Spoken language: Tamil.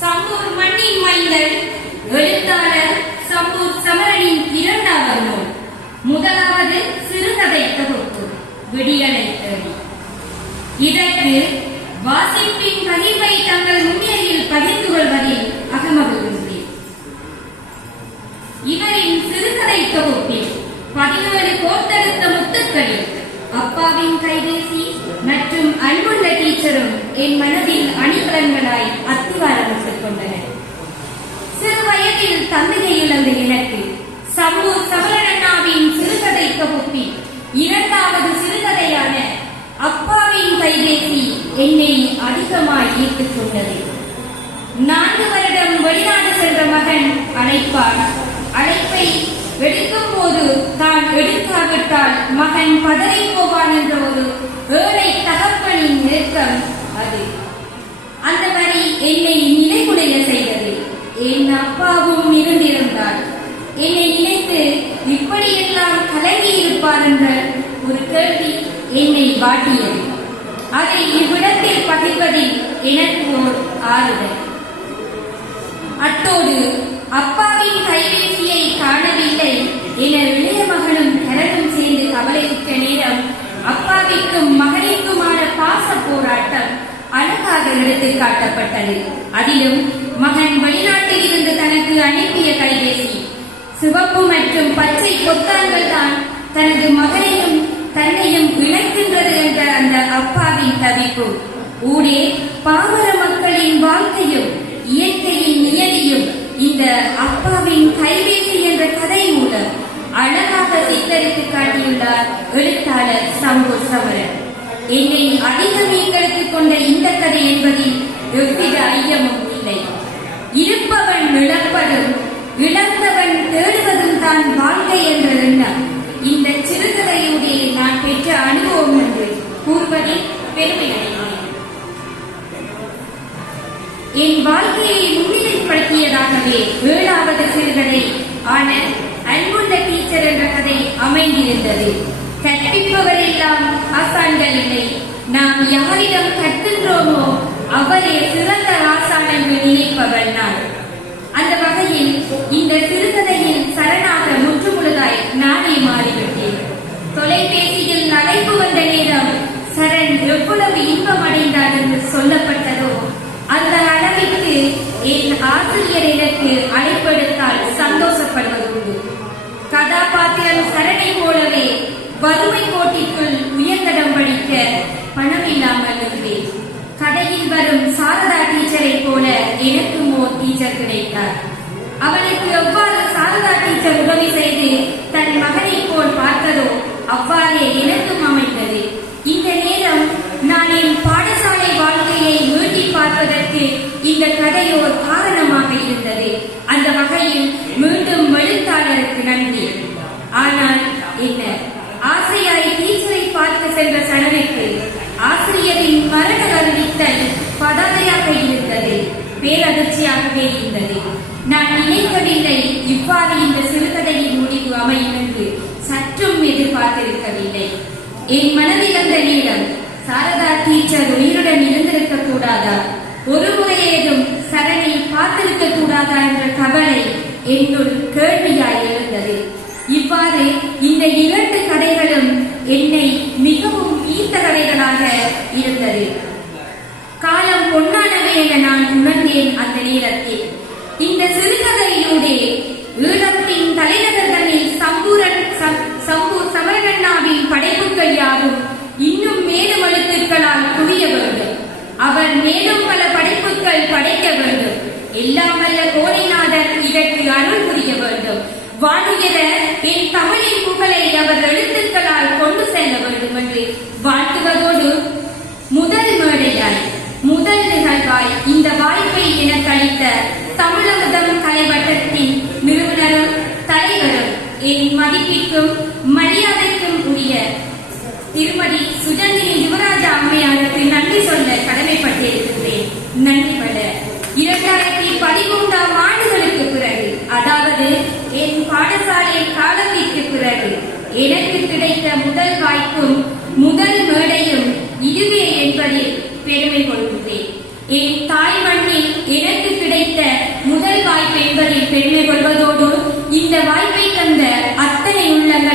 சம்பூர் மண்ணின் மைந்தன் எழுத்தாளர் சம்பூர் சமரனின் இரண்டாவது நூல் முதலாவது சிறுகதை தொகுப்பு விடியலை தேடி. இதற்கு வாசிப்பின் தங்கள் முன்னேறியில் பகிர்ந்து கொள்வதில் அகமகிழ்கின்றேன் இவரின் சிறுகதை தொகுப்பில் பதினேழு கோத்தெடுத்த முத்துக்களில் அப்பாவின் கைபேசி மற்றும் அன்புள்ள டீச்சரும் என் மனதில் அணிகலன்களாய் அத்திவாரமிட்டுக் கொண்டனர் சிறு வயதில் தந்தையை இழந்த எனக்கு சம்பு சபரணண்ணாவின் சிறுகதை தொகுப்பி இரண்டாவது சிறுகதையான அப்பாவின் கைபேசி என்னை அதிகமாய் ஈர்த்துக் கொண்டது. நான்கு வருடம் வெளிநாடு சென்ற மகன் அழைப்பார். அழைப்பை எடுக்கும் போது தான் எடுக்காவிட்டால் மகன் பதறி போவான் என்ற ஒரு ஏழை தகப்பனின் என்னை நிலைகுலைய செய்தது. என் அப்பாவும் இருந்திருந்தார். என்னை நினைத்து இப்படியெல்லாம் கலங்கி இருப்பார் என்ற ஒரு கேள்வி என்னை வாட்டியது. அதை இவ்விடத்தில் பகிர்வதில் எனக்கு ஓர் ஆறுதல். அத்தோடு அப்பாவின் கைபேசியை காணவில்லை என இளைய மகனும் கரனும் சேர்ந்து கவலையுற்ற நேரம் அப்பாவிக்கும் எடுத்து காட்டப்பட்டது. அதிலும் மகன் வெளிநாட்டில் இருந்து தனக்கு அனுப்பிய கைபேசி. சிவப்பு மற்றும் பச்சை பொத்தான்கள் தான் தனது மகனையும் தன்னையும் இணைக்கின்றது என்ற அந்த அப்பாவின் தவிப்பு. ஊடே பாமர மக்களின் வாழ்க்கையும் இயற்கையின் நியதியும் இந்த அப்பாவின் கைவேசி என்ற கதை மூலம் அழகாக சித்தரித்து காட்டியுள்ளார் எழுத்தாளர் சம்பு சமரன் என்னை அதிகம் ஈர்த்தெடுத்துக் கொண்ட என்பதில் எவ்வித ஐயமும் இல்லை. இருப்பவன் இழப்பதும் இழந்தவன் தேடுவதும் தான் வாழ்க்கை என்ற எண்ணம் இந்த சிறுகதையுடைய நான் பெற்ற அனுபவம் என்று கூறுவதில் பெருமை அடைகிறேன். என் வாழ்க்கையை முன்னிலைப்படுத்தியதாகவே ஏழாவது சிறுகதை ஆன அன்புள்ள டீச்சர் என்ற கதை அமைந்திருந்தது. கற்பிப்பவரெல்லாம் ஆசான்கள் இல்லை. நாம் யாரிடம் கற்கின்றோமோ அவரே சிறந்த ஆசான் என்று நினைப்பவர் நான். அந்த வகையில் இந்த சிறுகதையின் சரணாக முற்றுமுழுதாய் நானே மாறிவிட்டேன். தொலைபேசியில் அழைப்பு வந்த நேரம் சரண் எவ்வளவு இன்பம் அடைந்தார் என்று சொல்லப்பட்டதோ அந்த அளவிற்கு என் ஆசிரியர் எனக்கு அழைப்பெடுத்தால் சந்தோஷப்படுவது உண்டு கதாபாத்திரம் சரணை போலவே வறுமை போட்டி வரும் சாரதா டீச்சரை போல எனக்கும் ஓர் டீச்சர் கிடைத்தார். அவளுக்கு எவ்வாறு சாரதா டீச்சர் உதவி செய்து தன் மகனை போல் பார்த்ததோ அவ்வாறே எனக்கும் அமைந்தது. இந்த நேரம் நான் என் பாடசாலை வாழ்க்கையை மீட்டி பார்ப்பதற்கு இந்த கதை ஒரு காரணமாக இருந்தது. அந்த வகையில் மீண்டும் எழுத்தாளருக்கு நன்றி. ஆனால் என்ன? ஆசையாய் டீச்சரை பார்க்க சென்ற சடனுக்கு ஆசிரியரின் மரண அறிவித்தல் பேரதிர்ச்சியாகவே இருந்தது நான் நினைக்கவில்லை இவ்வாறு இந்த சிறுகதையின் முடிவு அமையும் என்று சற்றும் எதிர்பார்த்திருக்கவில்லை. என் மனதில் அந்த நேரம் சாரதா டீச்சர் உயிருடன் இருந்திருக்க கூடாதா ஒரு முறையேதும் சரணை பார்த்திருக்க கூடாதா என்ற கவலை என்னுள் கேள்வியாய் இருந்தது இவ்வாறு இந்த இரண்டு கதைகளும் என்னை மிகவும் ஈர்த்த கதைகளாக இருந்தது. என நான் உணர்ந்தேன் அந்த நேரத்தில். இந்த சிறுகதையிலூடே ஈழத்தின் தலைநகர்களில் சம்பூரன் சம்- சம்பூர் சமரகண்ணாவின் படைப்புகள் யாவும் இன்னும் மேலும் எழுத்துக்களால் குவிய வேண்டும். அவர் மேலும் பல படைப்புகள் படைக்க வேண்டும். எல்லாமல்ல கோரைநாதர் இதற்கு அருள் புரிய வேண்டும். வானுயர என் தமிழின் புகழை அவர் எழுத்துக்களால் கொண்டு செல்ல வேண்டும் என்று வாழ்த்து முதல் மேடையாய் முதல் நிகழ்வாய் இந்த வாய்ப்பை எனக்கு அளித்த தமிழகம் கலைவட்டத்தின் நிறுவனரும் தலைவரும் என் மதிப்பிற்கும் மரியாதைக்கும் உரிய திருமதி சுஜந்தினி யுவராஜா அம்மையாருக்கு நன்றி சொல்ல கடமைப்பட்டிருக்கின்றேன். நன்றி பல. இரண்டாயிரத்தி பதிமூன்றாம் ஆண்டுகளுக்கு பிறகு அதாவது என் பாடசாலை காலத்திற்கு பிறகு எனக்கு கிடைத்த முதல் வாய்ப்பும் முதல் மேடையும் இதுவே என்பதில் பெருமை கொள்கின்றேன் என் தாய் மண்ணில் எனக்கு கிடைத்த முதல் வாய்ப்பு என்பதை பெருமை கொள்வதோடு இந்த வாய்ப்பை தந்த அத்தனை உள்ளங்களுக்கும்